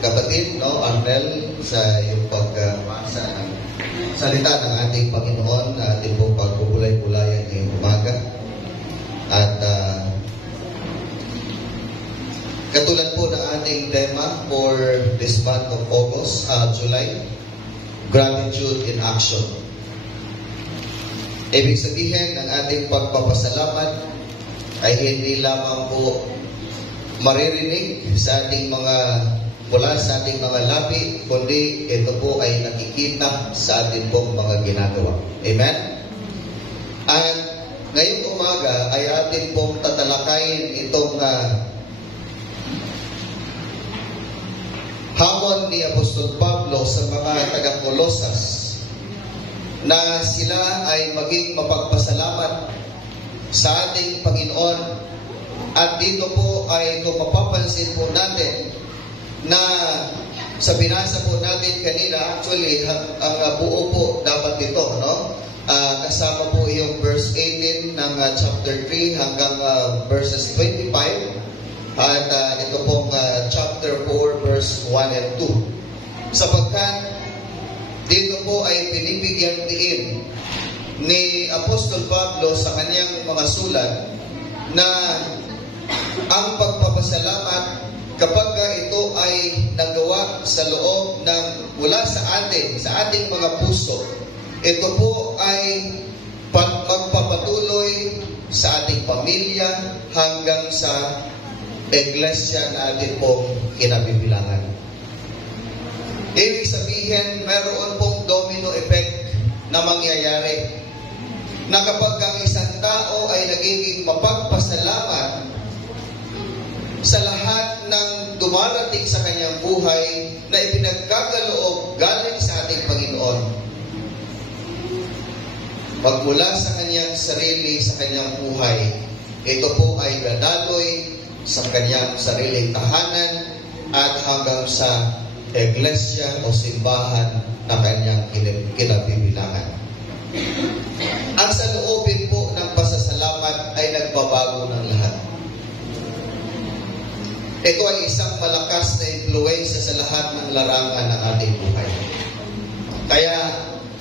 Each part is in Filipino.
kapatid, no, Arnel, sa iyong pagmasa ng salita ng ating Panginoon na ating pong pagbubulay-bulayan ngayong umaga. At katulad po ng ating tema for this month of August, July, Gratitude in Action. Ibig sabihin, ng ating pagpapasalamat ay hindi lamang po maririnig sa ating mula sa ating mga labi, kundi ito po ay nakikita sa ating pong mga ginagawa. Amen? At ngayong umaga ay atin pong tatalakayin itong hamon ni Apostol Pablo sa mga taga-Kolosas na sila ay maging mapagpasalamat sa ating Panginoon. At dito po ay kung mapapansin po natin na sa binasa po natin kanina, actually ang buo po dapat ito, no? Kasama po yung verse 18 ng chapter 3 hanggang verses 25. At ito pong chapter 4 verse 1 and 2. Sapagkat dito po ay pinibigyan diin ni Apostol Pablo sa kanyang mga sulat na ang pagpapasalamat kapag ito ay nagawa sa loob ng mula sa ating mga puso, ito po ay magpapatuloy sa ating pamilya hanggang sa iglesia na atin pong kinabibilangan. Ibig sabihin, meron pong domino effect na mangyayari na kapag ang isang tao ay nagiging mapagpasalamat sa lahat ng dumarating sa kanyang buhay na ipinagkakaloob galing sa ating Panginoon, magmula sa kanyang sarili, sa kanyang buhay, ito po ay dadaloy sa kanyang sariling tahanan at hanggang sa iglesia o simbahan na kanyang kinabibilangan. Ang saloobin po ng pasasalamat ay nagbabago ng lahat. Ito ay isang malakas na impluwensya sa lahat ng larangan ng ating buhay. Kaya,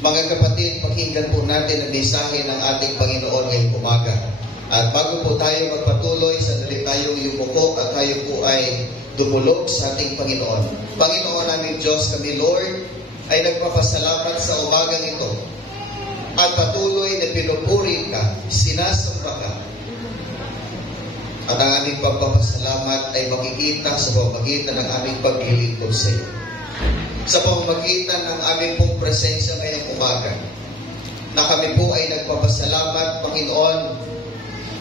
mga kapatid, pakinggan po natin ang mensahe ng ating Panginoon ngayong umaga. At bago po tayo magpatuloy, sandali tayong yumuko at tayo po ay dumulog sa ating Panginoon. Panginoon namin Diyos, kami Lord, ay nagpapasalamat sa umagang ito. At patuloy na pinupuri ka, sinasamba ka. At ang aming pagpapasalamat ay makikita sa pamamagitan ng aming paglilingkod sa iyo. Sa pamamagitan ng aming pong presensya ngayong umaga, na kami po ay nagpapasalamat, Panginoon,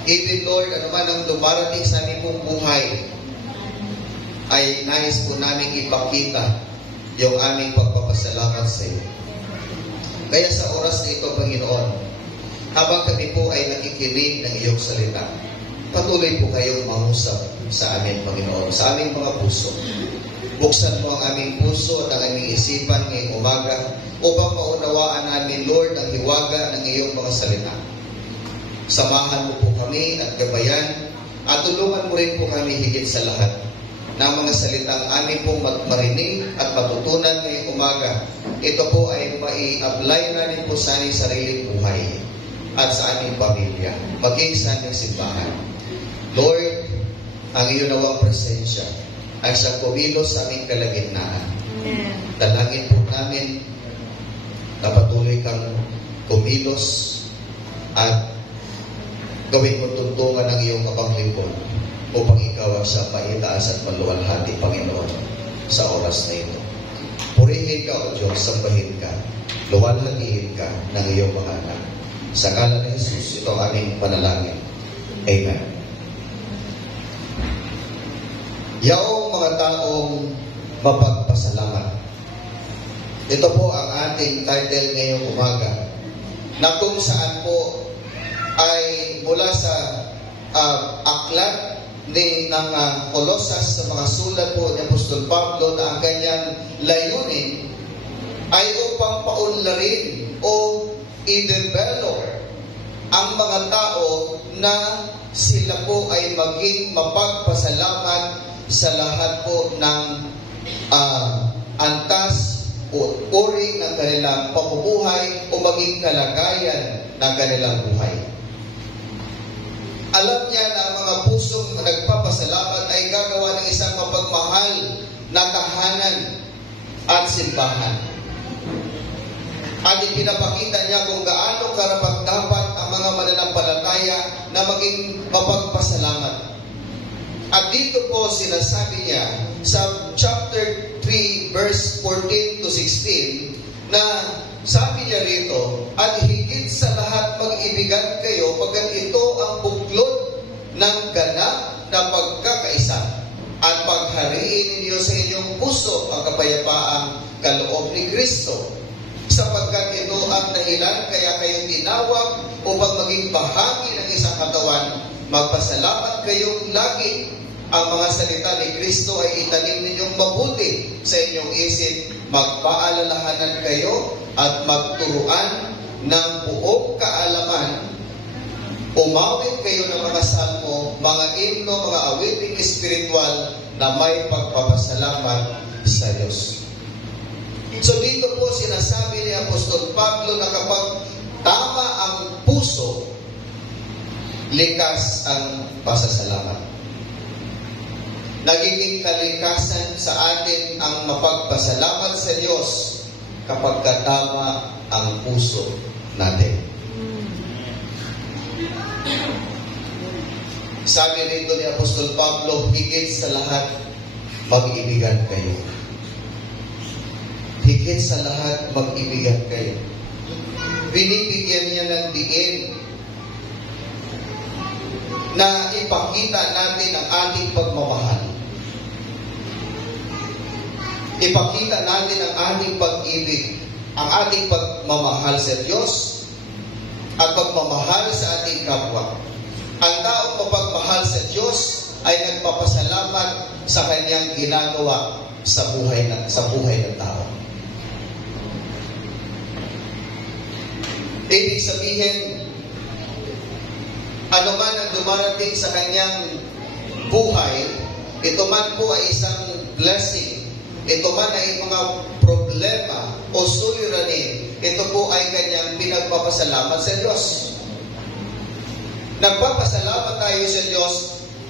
even Lord, anuman ang dumarating sa aming pong buhay, ay nais po namin ipakita yung aming pagpapasalamat sa iyo. Kaya sa oras na ito, Panginoon, habang kami po ay nakikinig ng iyong salita, patuloy po kayong mangusap sa amin, Panginoon, sa aming mga puso. Buksan mo ang aming puso at ang aming isipan ngayong umaga upang maunawaan namin, Lord, ang hiwaga ng iyong mga salita. Samahan mo po kami at gabayan at tulungan mo rin po kami higit sa lahat ng mga salitang aming pong marinig at matutunan ngayong umaga. Ito po ay mai-apply namin po sa aming sariling buhay at sa aming pamilya, maging sa aming simbahan. Lord, ang iyong nawang presensya ay sa kumilos sa aming kalagitnaan. Dalangin po namin na patuloy kang kumilos at gawin mo tuntungan ng iyong kapanglingkod upang ikaw ang sa maitaas at maluwalhati, Panginoon, sa oras na ito. Purihin ka, O Diyos, sambahin ka, luwalhatiin ka ng iyong mga anak. Sa ngalan ni Jesus, ito ang aming panalangin. Amen. Yaong mga taong mapagpasalamat. Ito po ang ating title ngayong umaga, na kung saan po ay mula sa aklat ng Kolosas, sa mga sulat po ni Apostol Pablo, na ang kanyang layunin ay upang paunlarin o i-develop ang mga tao na sila po ay maging mapagpasalamat sa lahat po ng antas o uri ng kanilang pamumuhay o maging kalagayan ng kanilang buhay. Alam niya na ang mga pusong nagpapasalamat ay gagawa ng isang mapagmahal na tahanan at simbahan. At ipinapakita niya kung gaano karapat-dapat ang mga mananampalataya na maging mapagpasalamat. At dito po sinasabi niya sa chapter 3 verse 14 to 16 na sabi niya rito, at higit sa lahat mag-ibigan kayo pagkat ito ang buklod ng ganap na pagkakaisa at paghariin ninyo sa inyong puso ang kapayapaang kaloob ni Kristo. Sapagkat ito ang dahilan kaya kayo tinawag upang maging bahagi ng isang katawan. Magpasalamat kayong lagi. Ang mga salita ni Kristo ay itanim ninyong mabuti sa inyong isip. Magpaalalahanan kayo at magturuan ng buong kaalaman. Umawit kayo ng mga salmo, mga himno, mga awiting espiritual na may pagpapasalamat sa Diyos. So dito po sinasabi ni Apostol Pablo na kapag tama ang puso, likas ang pasasalamat. Nagiging kalikasan sa atin ang mapagpasalamat sa Diyos kapag tama ang puso natin. Sabi rito ni Apostol Pablo, higit sa lahat, mag-ibigan kayo. Higit sa lahat, mag-ibigan kayo. Binibigyan niya ng diin na ipakita natin ang ating pagmamahal. Ipakita natin ang ating pag-ibig, ang ating pagmamahal sa Diyos at pagmamahal sa ating kapwa. Ang taong mapagmahal sa Diyos ay nagpapasalamat sa kanyang ginagawa sa buhay ng tao. Ibig sabihin, ano man ang dumarating sa kanyang buhay, ito man po ay isang blessing. Ito man ay mga problema o suliranin, ito po ay kanyang pinagpapasalamat sa Diyos. Nagpapasalamat tayo sa Diyos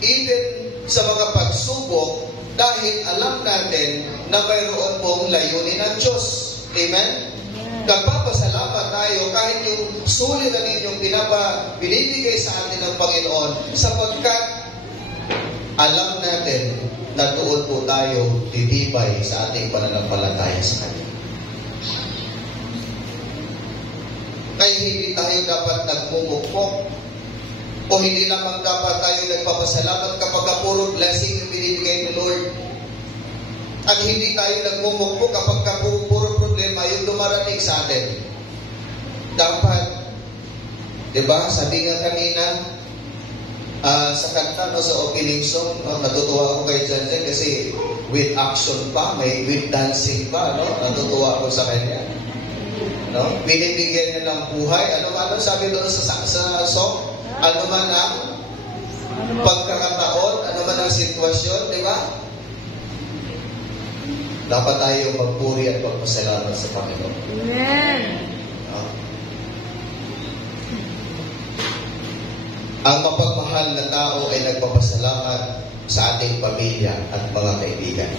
even sa mga pagsubok dahil alam natin na mayroon pong layunin ng Diyos. Amen? Nagpapasalamat tayo kahit yung suliranin yung binibigay sa atin ng Panginoon sapagkat alam natin na doon po tayo titibay sa ating pananampalataya sa Kanya. Kaya hindi tayo dapat nagmumukmok o hindi lamang dapat tayo nagpapasalamat kapag puro blessing yung binibigay ni Lord. At hindi tayo nagmumukmok kapag puro problema yung dumarating sa atin. Dapat, di ba, sabi nga kanina, sa kanta, no, sa opening song, no, natutuwa ako kay Jan kasi with action pa, may with dancing pa, no? Natutuwa ako sa kanya. No? Binibigyan niya ng buhay. Ano sabi doon sa song? Ano man ang pagkakataon, ano man ang sitwasyon, di ba? Dapat tayo magpuri at magpasalamat sa Panginoon. Amen. Ang mapagmahal na tao ay nagpapasalamat sa ating pamilya at mga kaibigan.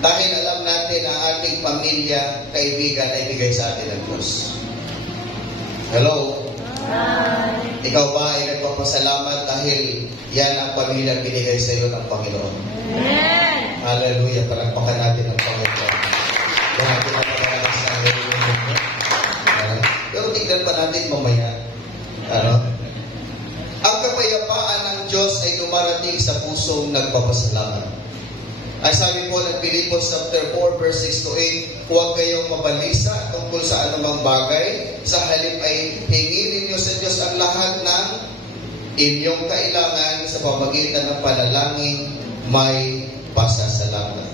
Dahil alam natin na ating pamilya, kaibigan ay bigay sa atin ng Diyos. Hello? Hi. Ikaw ba ay nagpapasalamat dahil yan ang pamilya binigay sa iyo ng Panginoon? Amen. Hallelujah. Palakpakan natin ang Panginoon. Kaya pinapagalang sa Hallelujah. Pero tignan pa natin mamaya. Ang kapayapaan ng Diyos ay dumarating sa pusong nagpapasalamat. Ay sabi po ng Pilipos chapter 4 verse 6 to 8, huwag kayong mabalisa tungkol sa anumang bagay, sa halip ay hingin ninyo sa Diyos ang lahat ng inyong kailangan sa pamamagitan ng panalangin may pasasalamat.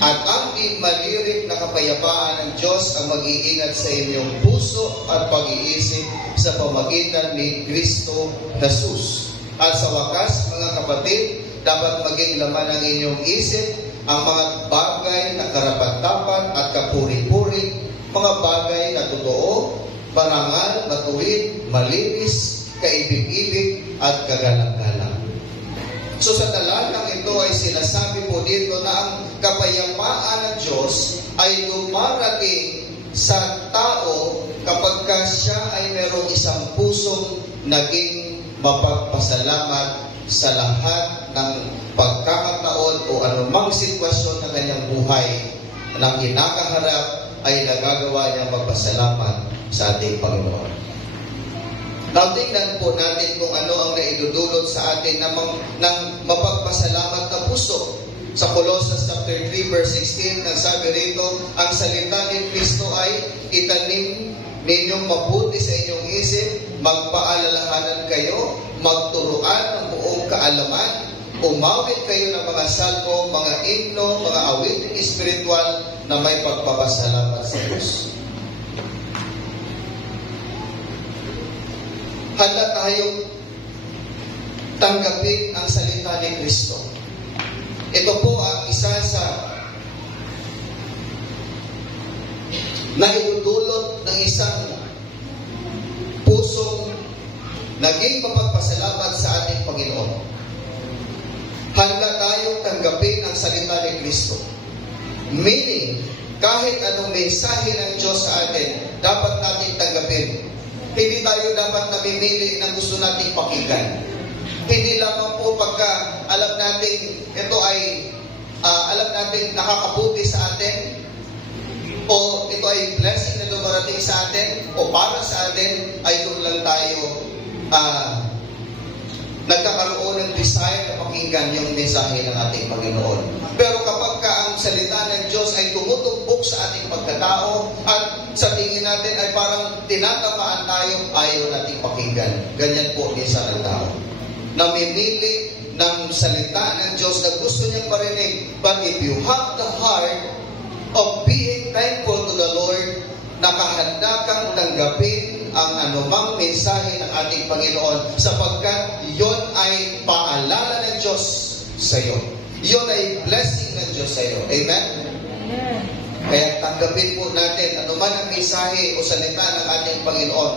At ang malirik na kapayapaan ng Diyos ang mag-iingat sa inyong puso at pag-iisip sa pamamagitan ni Kristo Jesus. At sa wakas, mga kapatid, dapat maging laman ng inyong isip ang mga bagay na karapat-dapat at kapuri-puri, mga bagay na totoo, marangal, matuwid, malinis, kaibig-ibig at kagalang-galang. So sa talatang ito ay sinasabi po dito na ang kapayapaan ng Diyos ay dumarating sa tao kapag siya ay merong isang pusong naging mapagpasalamat sa lahat ng pagkakataon o anumang sitwasyon ng kanyang buhay na kinakaharap ay nagagawa niyang magpasalamat sa ating Panginoon. Now, tingnan po natin kung ano ang naidudulot sa atin ng mapagpasalamat na puso. Sa Colossus chapter 3 verse 16, nagsabi rito, ang salita ni Kristo ay itanim ninyong mabuti sa inyong isip, magpaalalahanan kayo, magturuan ng buong kaalaman, umawit kayo ng mga salmo, mga himno, mga awiting espiritual na may pagpapasalamat sa Diyos. Handa tayong tanggapin ang salita ni Kristo. Ito po ang isa sa naidudulot ng isang pusong naging mapagpasalamat sa ating Panginoon. Handa tayong tanggapin ang salita ni Kristo. Meaning, kahit anong mensahe ng Diyos sa atin, dapat natin tanggapin. Hindi tayo dapat namimili ng gusto nating pakinggan. Hindi lamang po pagka alam natin ito ay alam natin nakakabuti sa atin, o ito ay blessing na dumarating sa atin, o para sa atin, ay doon lang tayo nagkakaroon ng desire na pakinggan yung mensahe ng ating Panginoon. Pero kapag ang salita ng Diyos ay tumutumbok sa ating pagkatao at sa tingin natin ay parang tinatamaan tayo, ayaw nating pakinggan. Ganyan po minsan ang tao. Namimili ng salita ng Diyos na gusto niyang marinig. But if you have the heart of being thankful to the Lord, nakahanda kang tanggapin ang anumang mensahe ng ating Panginoon sapagkat yon ay paalala ng Diyos sa iyo. Yon ay blessing ng Diyos sa iyo. Amen? Amen. Kaya tanggapin po natin anuman ang mensahe o salita ng ating Panginoon.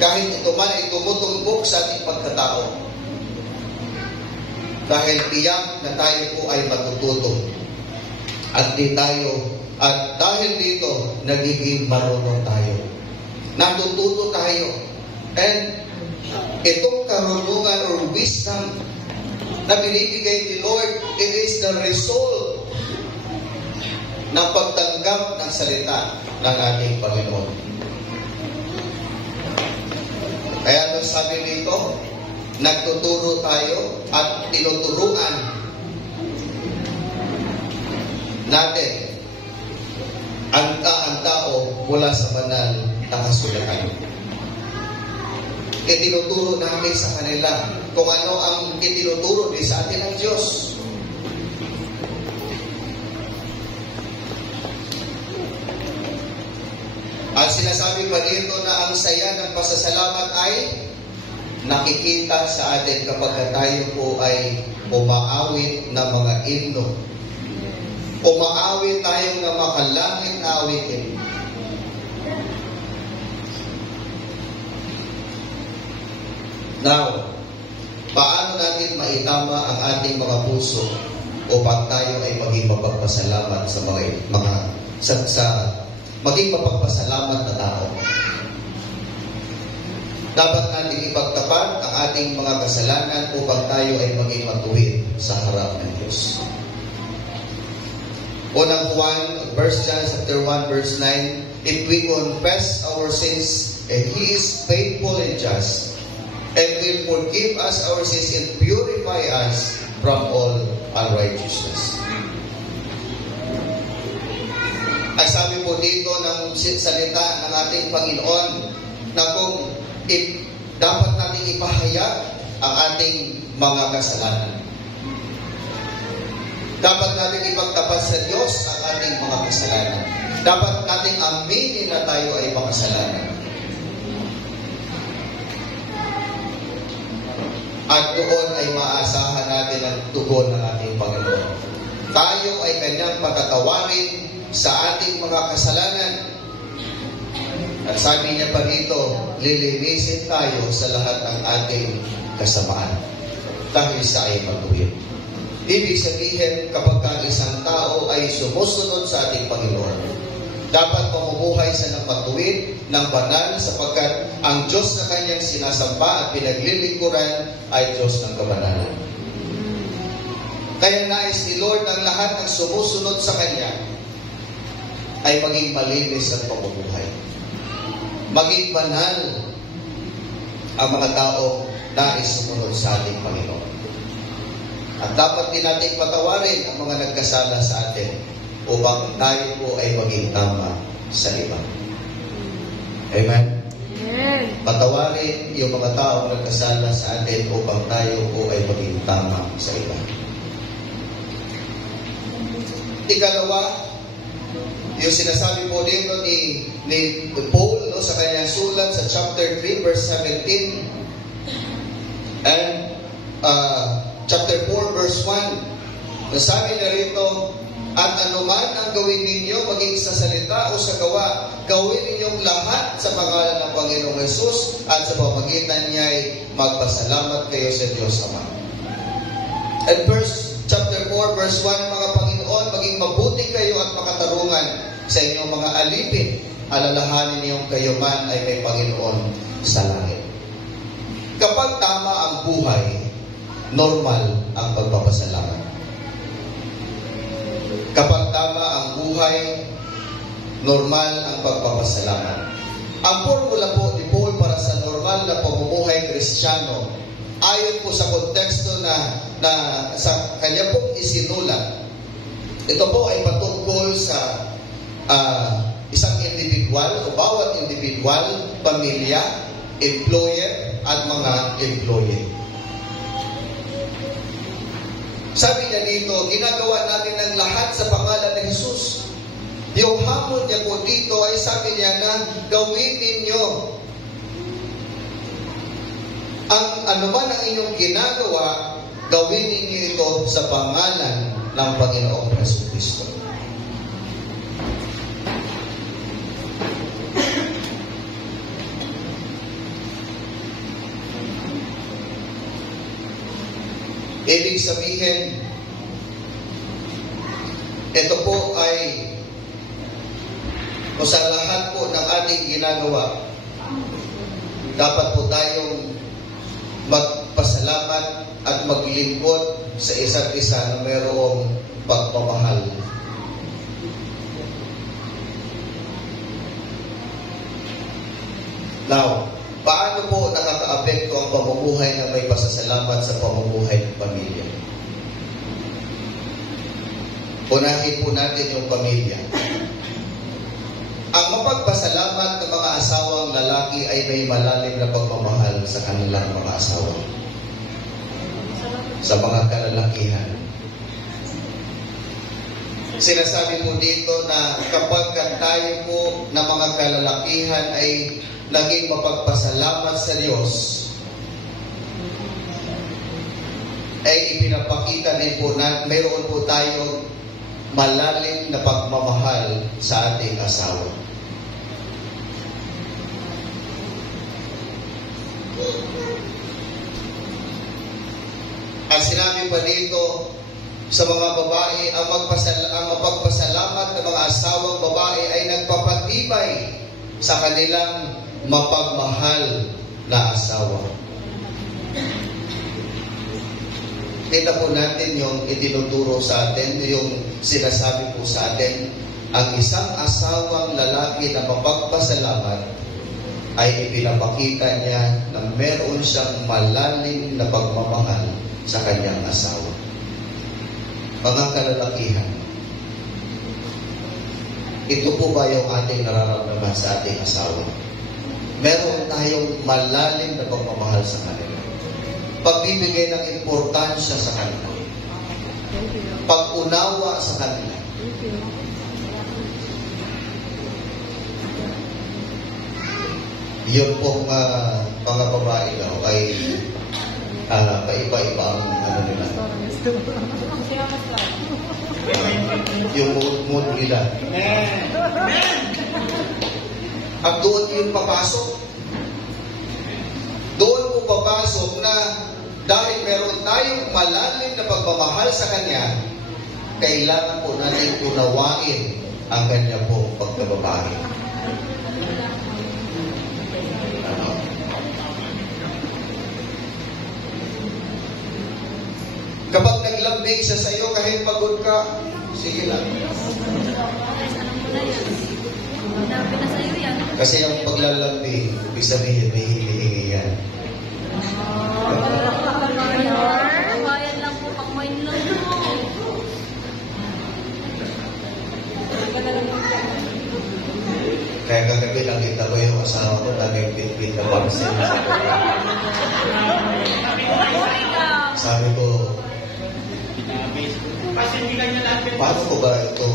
Kahit ito man ay tumutumbok sa ating pagkatao. Dahil tiyak na tayo po ay matututo. At dahil dito, nagiging marunong tayo. Natututo tayo. And itong karunungan or wisdom na binibigay ni Lord, it is the result ng pagtanggap ng salita ng ating Panginoon. Kaya nung sabi dito, nagtuturo tayo at tinuturuan natin ang tao mula sa banal na kasulatan. Itinuturo natin sa kanila kung ano ang itinuturo din sa atin ng Diyos. At sinasabi pa dito na ang saya ng pasasalamat ay nakikita sa atin kapag tayo po ay umaawit ng mga himno. Umaawit tayo ng makalangit na awitin. Now, paano natin maitama ang ating mga puso upang tayo ay maging mapagpasalamat sa maging mapagpasalamat na tao? Dapat natin ipagtapat ang ating mga kasalanan upang tayo ay maging matuwid sa harap ng Diyos. Unang Juan, John chapter 1, verse 9, if we confess our sins, and He is faithful and just, and will forgive us our sins and purify us from all unrighteousness. Ay sabi po dito ng salita ng ating Panginoon na kung dapat natin ipahayag ang ating mga kasalanan. Dapat natin ipagtapat sa Diyos ang ating mga kasalanan. Dapat natin aminin na tayo ay makasalanan. At doon ay maasahan natin ang tugon ng ating Panginoon. Tayo ay kanyang patatawarin sa ating mga kasalanan. At sabi niya pa dito, lilinisin tayo sa lahat ng ating kasamaan dahil sa ay matuwid. Ibig sabihin, kapag ang isang tao ay sumusunod sa ating Panginoon, dapat mamumuhay sa ng matuwid, ng banal, sapagkat ang Diyos na kanyang sinasamba at pinaglilingkuran ay Diyos ng kabanalan. Kaya nais ni Lord ng lahat ng sumusunod sa Kanya ay maging malinis ang pamumuhay. Maging banal ang mga tao na isumunod sa ating Panginoon. At dapat din natin patawarin ang mga nagkasala sa atin upang tayo po ay maging tama sa iba. Amen? Amen. Patawarin yung mga tao na nagkasala sa atin upang tayo po ay maging tama sa iba. Ikalawa, yung sinasabi po dito ni Paul sa kanyang sulat sa chapter 3 verse 17 and chapter 4 verse 1. Nasabi na rito, at anuman ang gawin ninyo, maging sa salita o sa gawa, gawin ninyong lahat sa pangalan ng Panginoong Hesus at sa pamagitan niya ay magpasalamat kayo sa Diyos Ama. And chapter 4 verse 1, mga Panginoon, maging mabuti kayo at makatarungan sa inyong mga alipin. Alalahanin niyong kayo man ay may Panginoon sa langit. Kapag tama ang buhay, normal ang pagpapasalamat. Kapag tama ang buhay, normal ang pagpapasalamat. Ang formula po ni Paul para sa normal na pamumuhay Kristiyano, ayon po sa konteksto na sa kanya pong isinulat, ito po ay patungkol sa isang individual o bawat individual, pamilya, employer at mga employee. Sabi niya dito, ginagawa namin ng lahat sa pangalan ni Jesus. Yung hamon niya po dito ay sabi niya na gawin ninyo ang anuman ang inyong ginagawa, gawin ninyo ito sa pangalan ng Panginoong Jesucristo. Ibig sabihin, ito po ay o sa lahat po ng ating ginagawa, dapat po tayong magpasalamat at maglingkod sa isa't isa na mayroong pagmamahal. Now, paano po nakaka-apekto ang pamumuhay na may pasasalamat sa pamumuhay ng pamilya? Unahin po natin yung pamilya. Ang mapagpasalamat ng mga asawang lalaki ay may malalim na pagmamahal sa kanilang mga asawa. Sa mga kalalakihan. Sinasabi po dito na kapag tayo po na mga kalalakihan ay naging mapagpasalamat sa Diyos, ay ipinapakita din po na mayroon po tayong malalim na pagmamahal sa ating asawa. At sinabi pa dito sa mga babae, ang mapagpasalamat ng mga asawang babae ay nagpapatibay sa kanilang mapagmahal na asawa. Kita po natin yung itinuturo sa atin, yung sinasabi po sa atin, ang isang asawang lalaki na mapagpasalamat ay ipinapakita niya na meron siyang malalim na pagmamahal sa kanyang asawa. Mga kalalakihan, ito po ba yung ating nararamdaman sa ating asawa? Meron tayong malalim na pagmamahal sa kanila. Pagbibigay ng importansya sa kanila. Pag-unawa sa kanila. Yun pong mga babae daw ay Paiba-iba ang ano nila. Yung mood nila. At doon yung papasok. Doon po papasok na dahil meron tayong malalim na pagmamahal sa Kanya, kailangan po natin unawain ang Kanya po pagkababae. Kapag naglambing siya sa iyo, kahit pagod ka, sige lang. Kasi ang paglalambing, ibig sabihin, may hinihingi yan. Bayan lang po, pang-wine lang po. Kaya kagabi nakita ko yung asawa ko, daming bit-bit na parcel. Sabi ko, paano ko ba ito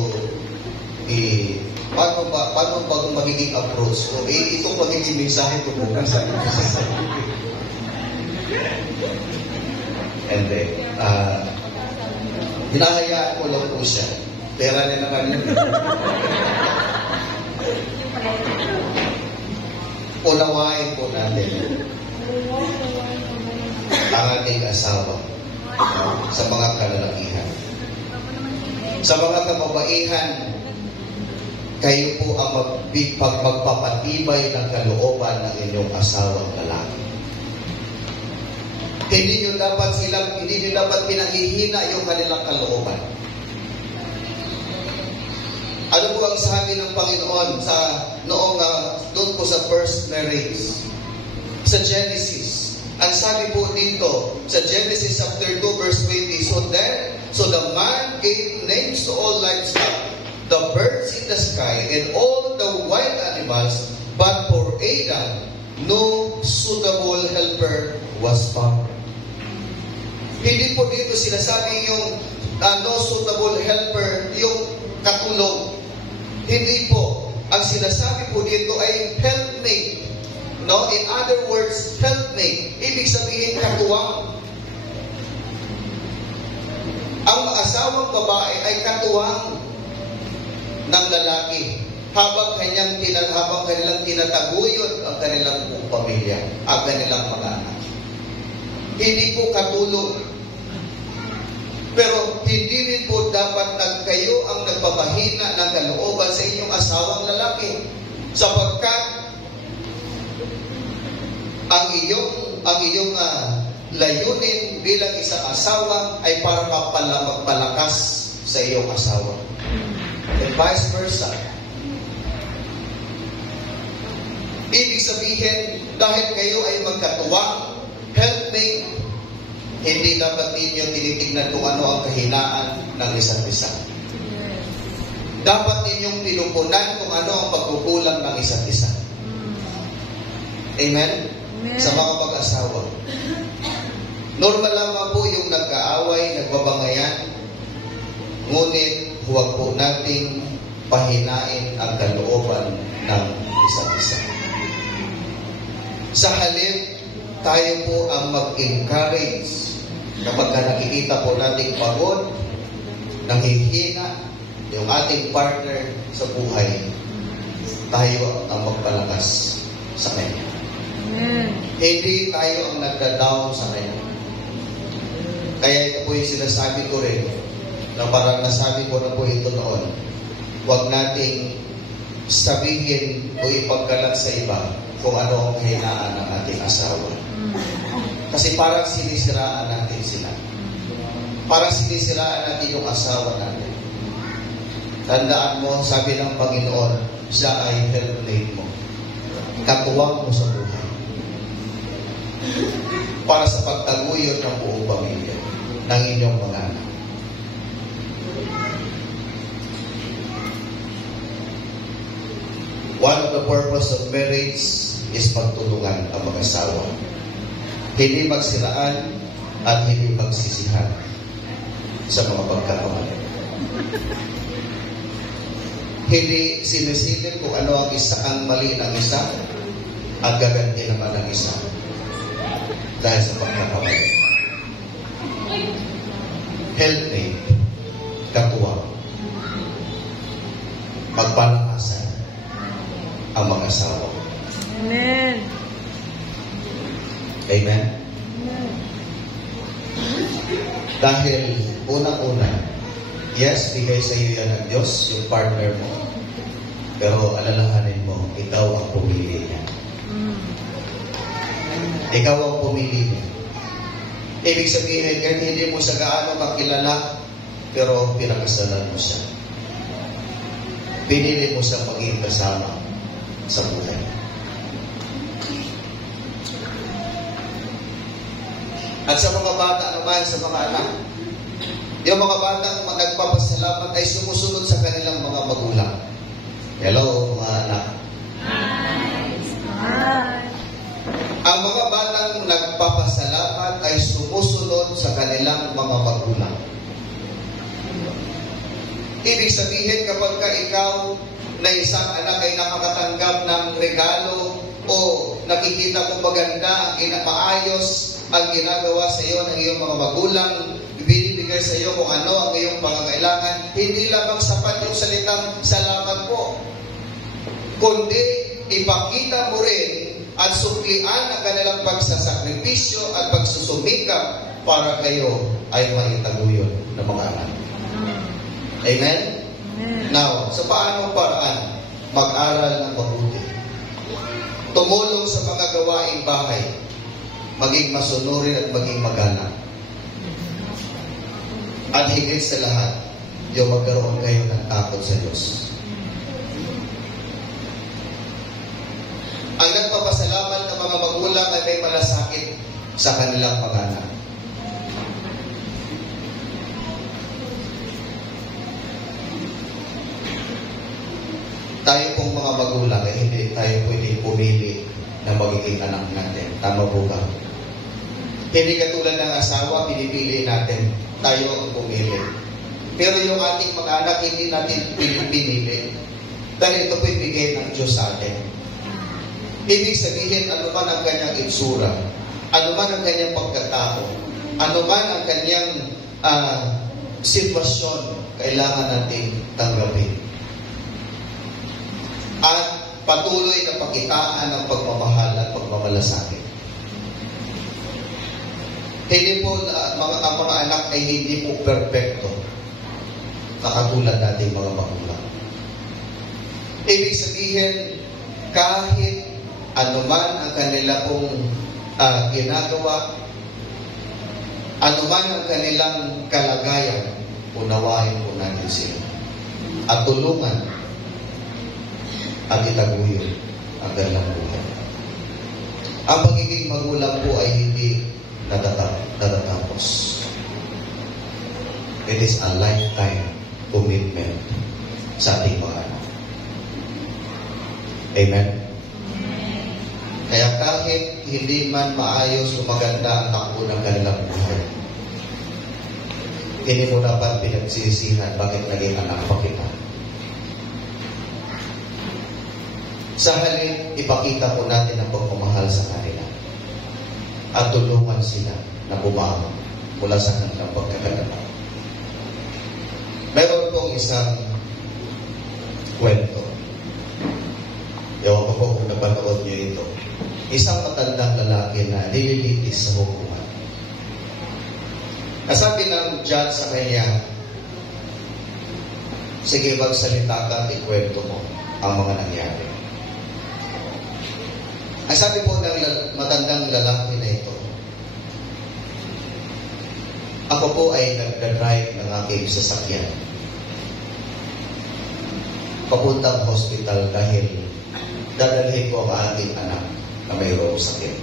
paano ba magiging approach ko? Itong magiging mensahe ko bukas sa and then, hinahayaan ko lang po siya. Pera niya naman yun. Unawain po natin ang ating asawa sa mga kalalakihan. Sa mga kababaihan, kayo po ang magpapatibay ng kalooban ng inyong asawang lalaki. Hindi nyo dapat pinangihina yung kanilang kalooban. Ano po ang sabi ng Panginoon sa noong doon po sa first marriage? Sa Genesis. Ang sabi po dito sa Genesis chapter 2 verse 20, So the man gave names to all livestock, the birds in the sky, and all the wild animals, but for Adam, no suitable helper was found. Hindi po dito sinasabi yung no suitable helper, yung katulong. Hindi po. Ang sinasabi po dito ay helpmate. No? In other words, helpmate. Ibig sabihin katuwang. Ang asawang babae ay katuwang ng lalaki habang kanilang tinataguyod ang kanilang pamilya, ang kanilang mga anak. Hindi po katulong. Pero hindi rin po dapat kayo ang nagpapahina ng kalooban sa inyong asawang lalaki, sapagkat ang iyong layunin bilang isang asawa ay para magpalakas sa iyong asawa. And vice versa. Ibig sabihin, dahil kayo ay magkatuwang, helpmate, hindi dapat ninyo tinitignan kung ano ang kahinaan ng isa't isa. Dapat ninyong tinupunan kung ano ang pagkukulang ng isa't isa. Amen? Sa mga mag-asawa. Normal lamang po yung nagkaaway, nagbabangayan, ngunit huwag po nating pahinain ang kalooban ng isa't isa. Sa halip, tayo po ang mag-encourage kapag nakikita po nating pagod, nanghihina yung ating partner sa buhay, tayo ang magpalakas sa kanya. Hindi tayo ang nagda-down sa kanya. Kaya ito po yung sinasabi ko rin, na parang nasabi ko na po ito noon, huwag nating sabihin o ipagkalat sa iba kung ano ang kahinaan ng ating asawa. Kasi parang sinisiraan natin sila. Parang sinisiraan natin yung asawa natin. Tandaan mo, sabi ng Panginoon, siya ay helpmate mo. Katuwang mo sa buhay. Para sa pagtaguyod ng buong pamilya ng inyong mga anak. One of the purpose of marriage is pagtulungan ang mag-asawa. Hindi magsiraan at hindi magsisihan sa mga pagkakamali. Hindi sinisilip kung ano ang mali ng isa at gaganti naman ng isa. dahil sa pagkakamali. Helpmate, katuwang, magpalakasan ang mag-asawa. Amen. Amen? Dahil unang-una, yes, bigay sa iyo yan ng Diyos, yung partner mo. Pero alalahanin mo, ikaw ang pumili niya. Ikaw ang pumili niya. Ibig sabihin, kahit hindi mo sa gaano kakilala, pero pinakasalan mo siya. Pinili mo siya maging kasama sa buhay. At sa mga bata naman, sa mga anak, yung mga batang nagpapasalamat ay sumusunod sa kanilang mga magulang. Hello, mga anak. Hi. Ang mga batang nagpapasalamat ay sumusunod sa kanilang mga magulang. Ibig sabihin, kapag ka ikaw na isang anak ay nakakatanggap ng regalo o nakikita mo maganda, maayos ang ginagawa sa iyo ng iyong mga magulang, binibigay sa iyo kung ano ang iyong pangangailangan, hindi lamang sapat yung salitang salamat po, kundi ipakita mo rin at suklian ang kanilang pagsasakripisyo at pagsusumikap para kayo ay maitaguyod ng mga anak. Amen? Now, sa paanong paraan? Mag-aral ng mabuti. Tumulong sa mga gawaing bahay. Maging masunurin at maging magalang. At higit sa lahat, yung magkaroon kayo ng takot sa Diyos. Ang nagpapasalamat ng mga magulang ay may malasakit sa kanilang mga anak. Tayo pong mga magulang ay hindi tayo pwedeng pumili na magiging anak natin. Tama po ba? Hindi katulad ng asawa, pinipili natin. Tayo ang pumili. Pero yung ating mga anak, hindi natin pinipili. Dahil ito po'y bigay ng Diyos sa atin. Ibig sabihin, ano man ang kanyang itsura, ano man ang kanyang pagkatao, ano man ang kanyang sitwasyon, kailangan natin tanggapin. At patuloy na pakitaan ng pagmamahal at pagmamalasakit. Hindi po ang mga anak ay hindi po perfecto nakatulad natin mga magulang. Ibig sabihin, kahit anuman ang kanila pong ginagawa, anuman ang kanilang kalagayan, unawain po natin sila. At tulungan at itaguyod ang kanilang buhay. Ang pagiging magulang po ay hindi natatapos. It is a lifetime commitment sa ating mga anak. Amen? Kaya kahit hindi man maayos o maganda ang takbo ng kanilang buhay, hindi mo dapat pinagsisihan bakit naging anak pa kita. Sa halip, ipakita po natin ang pagmamahal sa kanila at tulungan sila na bumangon mula sa kanilang pagkakadala. Meron pong isang kwento. Ewan ko po kung napanood niyo ito. Isang matandang lalaki na nililitis sa hukuman. Nasabi ng judge sa kanya, sige, magsalita ka at ikwento mo ang mga nangyari. Ang sabi po ng matandang lalaki na ito, ako po ay nagdadrive ng aking sasakyan papuntang hospital dahil dadalhin ko ang aking anak na mayroong sakit.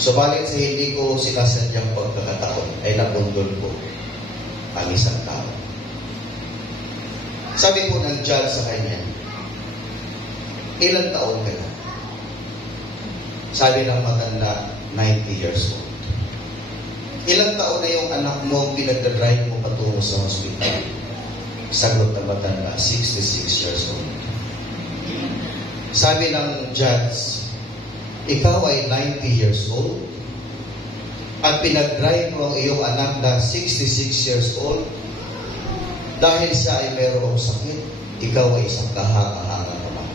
Subalit sa hindi ko sinasadyang pagkakataon ay napundol ko ang isang tao. Sabi po ng judge sa kanya, ilang taon ka na? Sabi ng matanda, 90 years old. Ilang taon na yung anak mo pinagdadrive mo patungo sa hospital? Sagot ng matanda, 66 years old. Sabi ng judge, ikaw ay 90 years old at pinag-drive mo ang iyong anak na 66 years old dahil siya ay mayroong sakit, ikaw ay isang kahanga-hanga naman.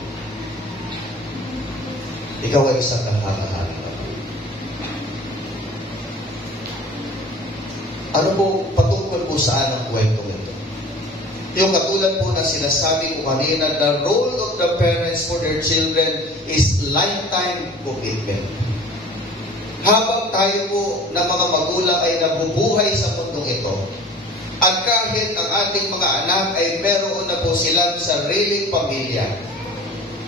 Ikaw ay isang kahanga-hanga naman. Ano po, patungkol po saan ang kwentong ito? Yung katulad po na sinasabi ko kanina, the role of the parents for their children is lifetime commitment. Habang tayo po na mga magulang ay nabubuhay sa mundong ito, at kahit ang ating mga anak ay meron na po silang sariling pamilya,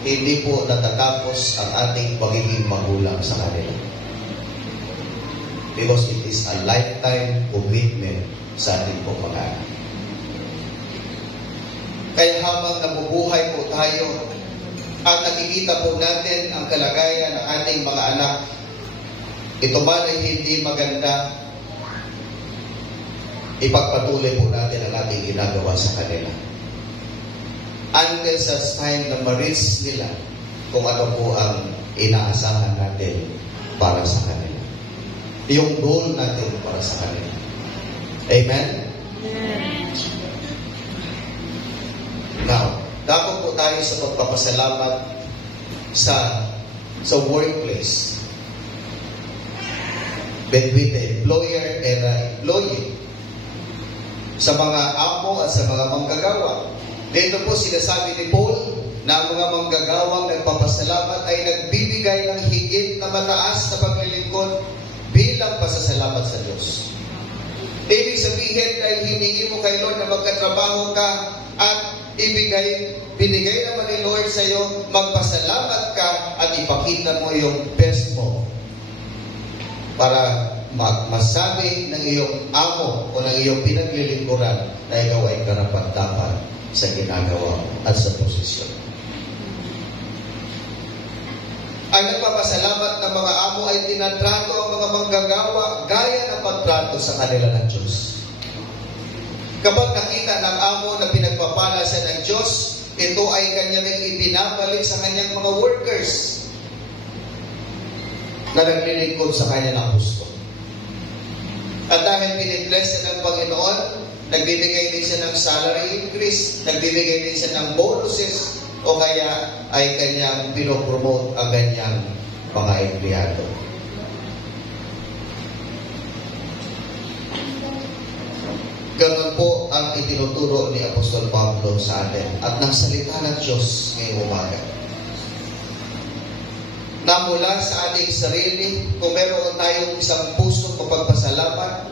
hindi po natatapos ang ating pagiging magulang sa kanila. Because it is a lifetime commitment sa ating pong mga anak. Kaya habang nabubuhay po tayo at nakikita po natin ang kalagayan ng ating mga anak, ito man ay hindi maganda, ipagpatuloy po natin ang ating ginagawa sa kanila. Until such time na ma-reach nila kung ano po ang inaasahan natin para sa kanila. Yung goal natin para sa kanila. Amen? Now, dapat po tayo sa pagpapasalamat sa workplace between the employer and the employee, sa mga amo at sa mga manggagawa. Dito po sinasabi ni Paul na ang mga manggagawang nagpapasalamat ay nagbibigay ng higit na mataas na paglilingkod bilang pasasalamat sa Diyos. Ibig sabihin, dahil hiningi mo kay Lord na magkatrabaho ka at binigay naman ni Lord sa iyo, magpasalamat ka at ipakita mo yung best mo para masabi ng iyong amo o ng iyong pinaglilingkuran na ikaw ay karapat-dapat sa ginagawa at sa posisyon. Ang nagpapasalamat ng mga amo ay tinatrato ang mga manggagawa gaya ng pagtrato sa kanila ng Diyos. Kapag nakita ng amo na pinagpapala siya ng Diyos, ito ay kanya rin ibinabalik sa kanyang mga workers na naglilingkod sa kanya ng gusto. At dahil pinibless siya ng Panginoon, nagbibigay din siya ng salary increase, nagbibigay din siya ng bonuses, o kaya ay kanyang pinopromote ang kanyang mga empleyado. Ganun po ang itinuturo ni Apostol Pablo sa atin at ng salita ng Diyos ngayong umaga. Na mula sa ating sarili, kung meron tayong isang pusong mapagpasalamat,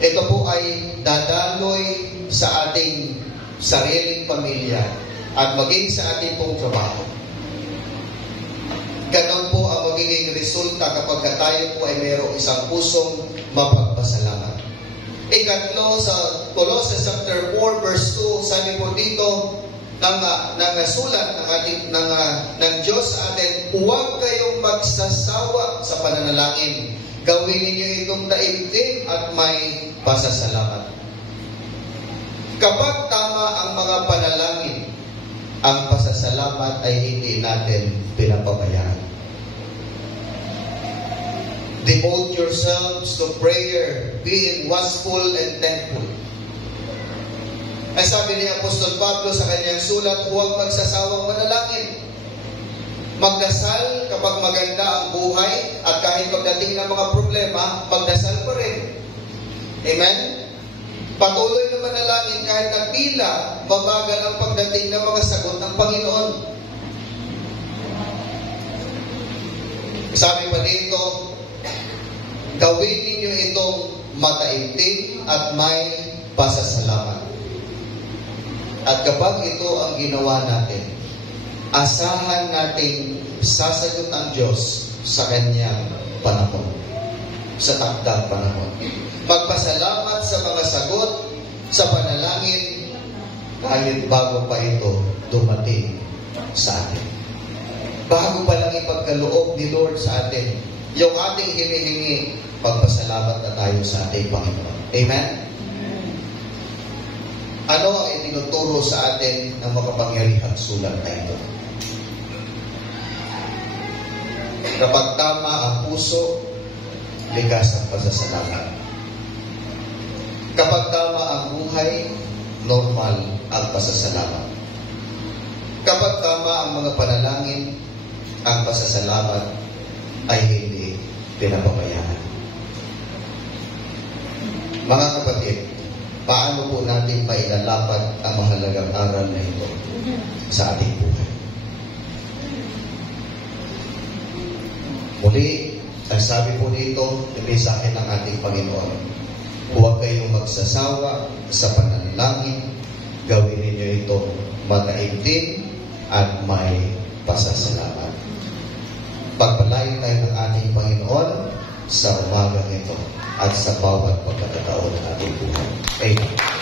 ito po ay dadaloy sa ating sariling pamilya at maging sa ating pong trabaho. Ganon po ang magiging resulta kapag tayo po ay mayroong isang pusong mapagpasalamat. Ikatlo, sa Colossians chapter 4 verse 2, sabi po dito ng sulat ng Diyos sa atin, huwag kayong magsasawa sa pananalangin. Gawin ninyo itong daigdig at may pasasalamat. Kapag tama ang mga panalangin, ang pasasalamat ay hindi natin pinapabayaan. Devote yourselves to prayer, being watchful and thankful. Ay sabi ni Apostol Pablo sa kanyang sulat, huwag magsasawang manalangin. Magdasal kapag maganda ang buhay at kahit pagdating ng mga problema, magdasal pa rin. Amen? Patuloy na manalangin kahit na tila mabagal ang pagdating ng mga sagot ng Panginoon. Sabi pa dito, gawin ninyo itong mataimtim at may pasasalamat. At kapag ito ang ginawa natin, asahan nating sasagot ang Diyos sa kanyang panahon, sa takdang panahon. Magpasalamat sa mga sagot sa panalangin kahit bago pa ito dumating sa atin. Bago pa lang ipagkaloob ni Lord sa atin, yung ating hinihingi, magpasalamat na tayo sa ating Panginoon. Amen? Ano ang itinuturo sa atin ng makapangyarihang sulat na ito? Kapag tama ang puso, likas ang pasasalamat. Kapag tama ang buhay, normal ang pasasalamat. Kapag tama ang mga panalangin, ang pasasalamat ay hindi pinapabayaan. Mga kapatid, paano po natin mailalapad ang mahalagang aral na ito sa ating buhay? Muli, ang sabi po dito, sa akin ng ating Panginoon, huwag kayong magsasawa sa panalangin, gawin ninyo ito mataimtim at may pasasalamat. Pagpalain tayo ng ating Panginoon sa umagang ito at sa bawat pagkakataon ng ating buhay. Amen.